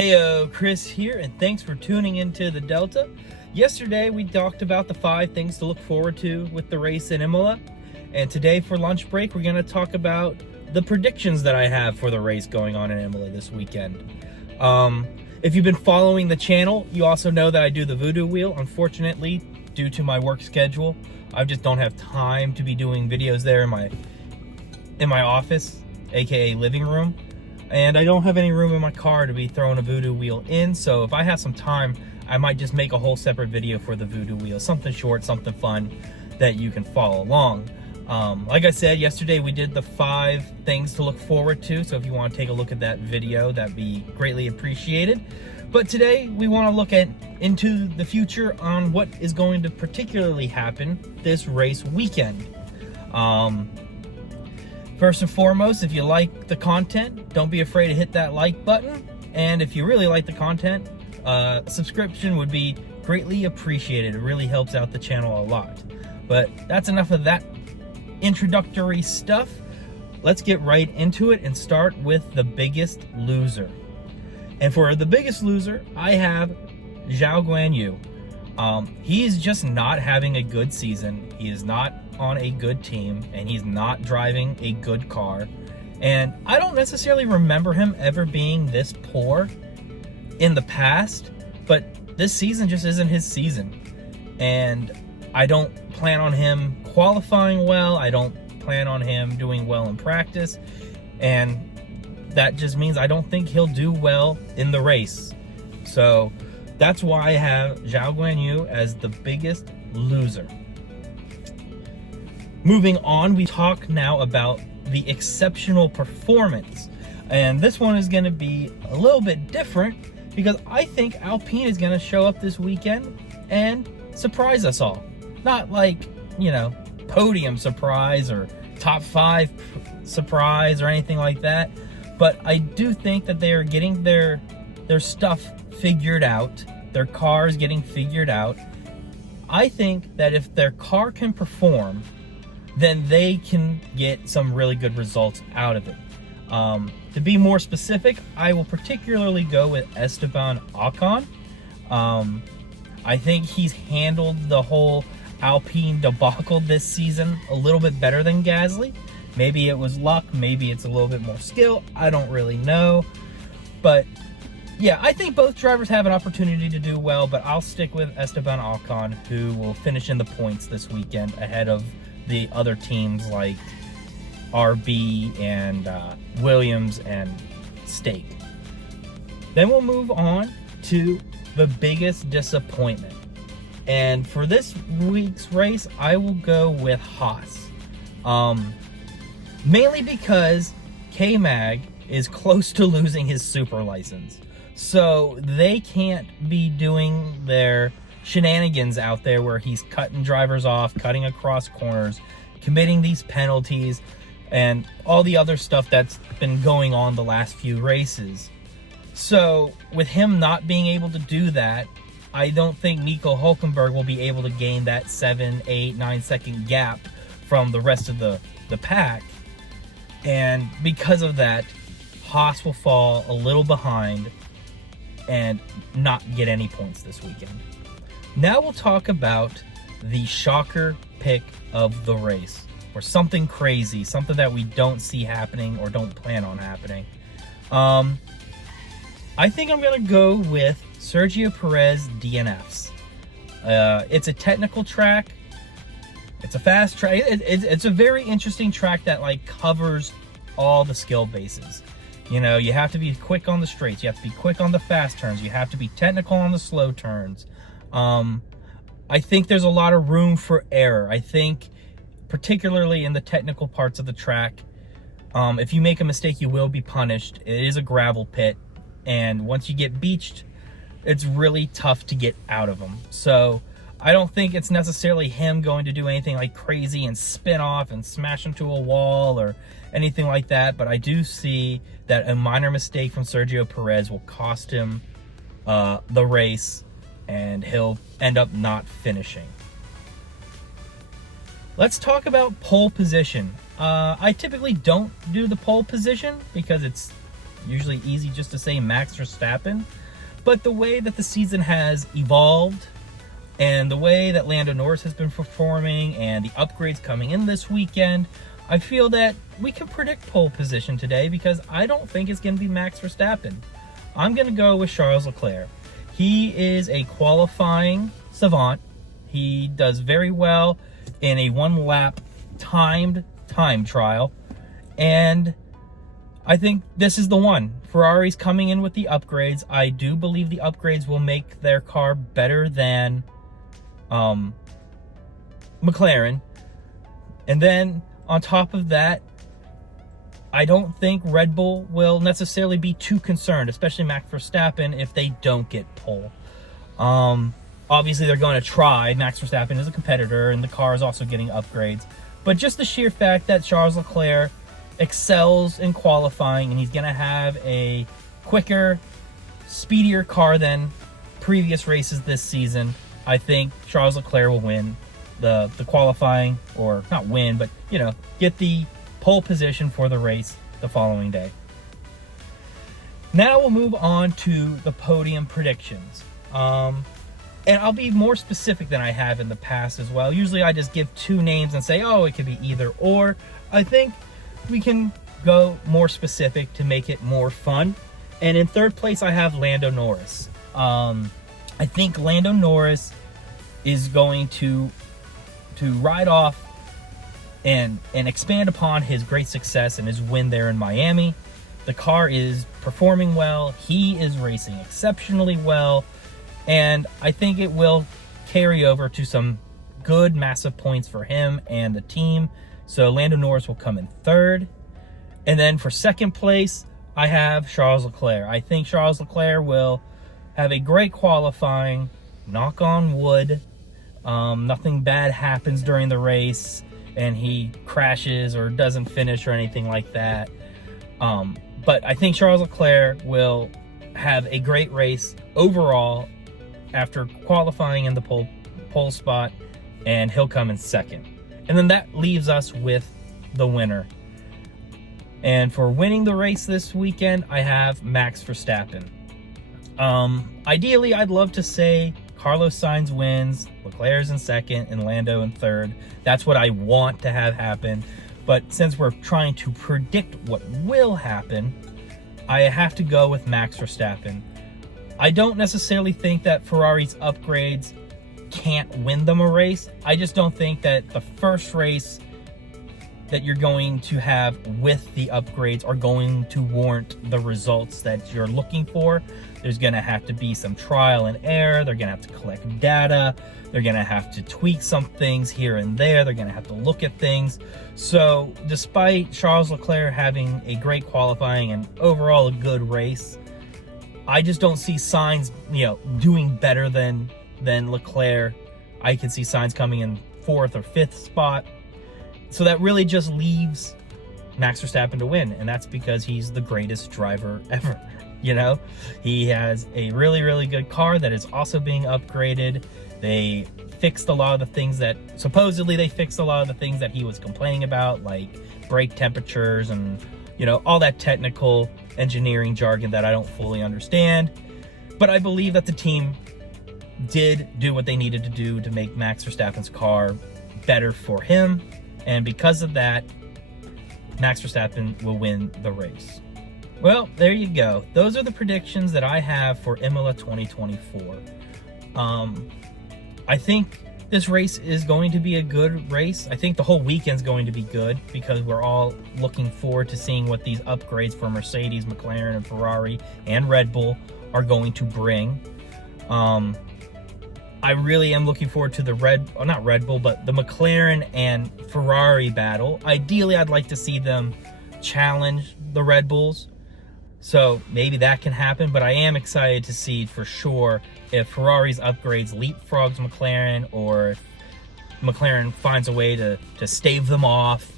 Heyo, Chris here, and thanks for tuning into the Delta. Yesterday we talked about the 5 things to look forward to with the race in Imola, and today for lunch break we're going to talk about the predictions that I have for the race going on in Imola this weekend. If you've been following the channel, you also know that I do the Voodoo Wheel. Unfortunately, due to my work schedule, I just don't have time to be doing videos there in my office, aka living room. And I don't have any room in my car to be throwing a Voodoo Wheel in, so if I have some time, I might just make a whole separate video for the Voodoo Wheel. Something short, something fun that you can follow along. Like I said, yesterday we did the 5 things to look forward to, so if you want to take a look at that video, that'd be greatly appreciated. But today we want to look into the future on what is going to particularly happen this race weekend. First and foremost, if you like the content, don't be afraid to hit that like button. And if you really like the content, subscription would be greatly appreciated. It really helps out the channel a lot. But that's enough of that introductory stuff. Let's get right into it and start with the biggest loser. And for the biggest loser, I have Zhao Guanyu. He is just not having a good season. He is not on a good team, and he's not driving a good car. And I don't necessarily remember him ever being this poor in the past, but this season just isn't his season. And I don't plan on him qualifying well. I don't plan on him doing well in practice. And that just means I don't think he'll do well in the race. So that's why I have Zhao Guanyu as the biggest loser. Moving on, we talk now about the exceptional performance. And this one is going to be a little bit different because I think Alpine is going to show up this weekend and surprise us all. Not like, you know, podium surprise or top 5 surprise or anything like that. But I do think that they are getting their stuff figured out. Their car is getting figured out. I think that if their car can perform, then they can get some really good results out of it. To be more specific, I will particularly go with Esteban Ocon. I think he's handled the whole Alpine debacle this season a little bit better than Gasly. Maybe it was luck, maybe it's a little bit more skill, I don't really know. But yeah, I think both drivers have an opportunity to do well, but I'll stick with Esteban Ocon, who will finish in the points this weekend ahead of the other teams like RB and Williams and Stake. Then we'll move on to the biggest disappointment. And for this week's race, I will go with Haas. Mainly because K-Mag is close to losing his super license. So they can't be doing their shenanigans out there where he's cutting drivers off, cutting across corners, committing these penalties, and all the other stuff that's been going on the last few races. So with him not being able to do that, I don't think Nico Hülkenberg will be able to gain that 7, 8, 9 second gap from the rest of the pack. And because of that, Haas will fall a little behind and not get any points this weekend. Now we'll talk about the shocker pick of the race, or something crazy, something that we don't see happening or don't plan on happening. I think I'm going to go with Sergio Perez DNFs. It's a technical track. It's a fast track. It's a very interesting track that like covers all the skill bases. You know, you have to be quick on the straights. You have to be quick on the fast turns. You have to be technical on the slow turns. I think there's a lot of room for error. I think particularly in the technical parts of the track, if you make a mistake, you will be punished. It is a gravel pit. And once you get beached, it's really tough to get out of them. So I don't think it's necessarily him going to do anything like crazy and spin off and smash into a wall or anything like that. But I do see that a minor mistake from Sergio Perez will cost him the race, and he'll end up not finishing. Let's talk about pole position. I typically don't do the pole position because it's usually easy just to say Max Verstappen. But the way that the season has evolved and the way that Lando Norris has been performing and the upgrades coming in this weekend, I feel that we can predict pole position today because I don't think it's going to be Max Verstappen. I'm going to go with Charles Leclerc. He is a qualifying savant. He does very well in a one-lap timed time trial. And I think this is the one. Ferrari's coming in with the upgrades. I do believe the upgrades will make their car better than McLaren. And then on top of that, I don't think Red Bull will necessarily be too concerned, especially Max Verstappen, if they don't get pole. Obviously, they're going to try. Max Verstappen is a competitor, and the car is also getting upgrades. But just the sheer fact that Charles Leclerc excels in qualifying, and he's going to have a quicker, speedier car than previous races this season, I think Charles Leclerc will win the qualifying, or not win, but, get the pole position for the race the following day. Now we'll move on to the podium predictions. And I'll be more specific than I have in the past as well. Usually I just give two names and say, oh, it could be either or. I think we can go more specific to make it more fun. And in third place, I have Lando Norris. I think Lando Norris is going to ride off and expand upon his great success and his win there in Miami. The car is performing well. He is racing exceptionally well. And I think it will carry over to some good, massive points for him and the team. So Lando Norris will come in third. And then for second place, I have Charles Leclerc. I think Charles Leclerc will have a great qualifying. Knock on wood. Nothing bad happens during the race and he crashes or doesn't finish or anything like that. But I think Charles Leclerc will have a great race overall after qualifying in the pole spot, and he'll come in second. And then that leaves us with the winner. And for winning the race this weekend, I have Max Verstappen. Ideally, I'd love to say Carlos Sainz wins, Leclerc's in second, and Lando in third. That's what I want to have happen. But since we're trying to predict what will happen, I have to go with Max Verstappen. I don't necessarily think that Ferrari's upgrades can't win them a race. I just don't think that the first race that you're going to have with the upgrades are going to warrant the results that you're looking for. There's going to have to be some trial and error. They're going to have to collect data. They're going to have to tweak some things here and there. They're going to have to look at things. So despite Charles Leclerc having a great qualifying and overall a good race, I just don't see Sainz, doing better than Leclerc. I can see Sainz coming in fourth or fifth spot. So that really just leaves Max Verstappen to win, and that's because he's the greatest driver ever. He has a really, really good car that is also being upgraded. They fixed a lot of the things that he was complaining about, like brake temperatures and all that technical engineering jargon that I don't fully understand. But I believe that the team did do what they needed to do to make Max Verstappen's car better for him. And because of that, Max Verstappen will win the race. Well, there you go. Those are the predictions that I have for Imola 2024. I think this race is going to be a good race. I think the whole weekend's going to be good because we're all looking forward to seeing what these upgrades for Mercedes, McLaren, and Ferrari and Red Bull are going to bring. I really am looking forward to the not Red Bull, but the McLaren and Ferrari battle. Ideally, I'd like to see them challenge the Red Bulls. So maybe that can happen, but I am excited to see for sure if Ferrari's upgrades leapfrogs McLaren, or if McLaren finds a way to stave them off.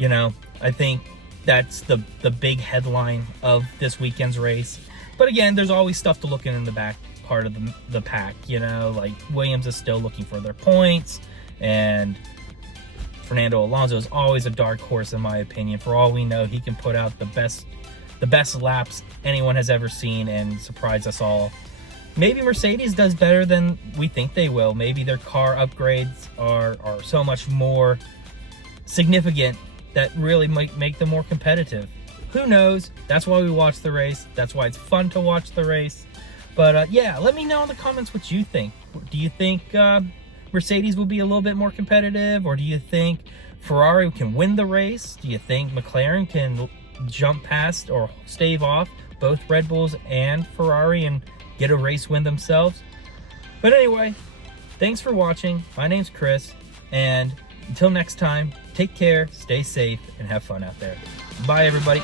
I think that's the big headline of this weekend's race. But again, there's always stuff to look in the back part of the pack, like Williams is still looking for their points, and Fernando Alonso is always a dark horse in my opinion. For all we know, he can put out the best the best laps anyone has ever seen and surprise us all. Maybe Mercedes does better than we think they will. Maybe their car upgrades are so much more significant that really might make them more competitive. Who knows? That's why we watch the race. That's why it's fun to watch the race. But yeah, let me know in the comments what you think. Do you think Mercedes will be a little bit more competitive? Or do you think Ferrari can win the race? Do you think McLaren can jump past or stave off both Red Bulls and Ferrari and get a race win themselves? But anyway, thanks for watching. My name's Chris, and until next time, take care, stay safe, and have fun out there. Bye, everybody.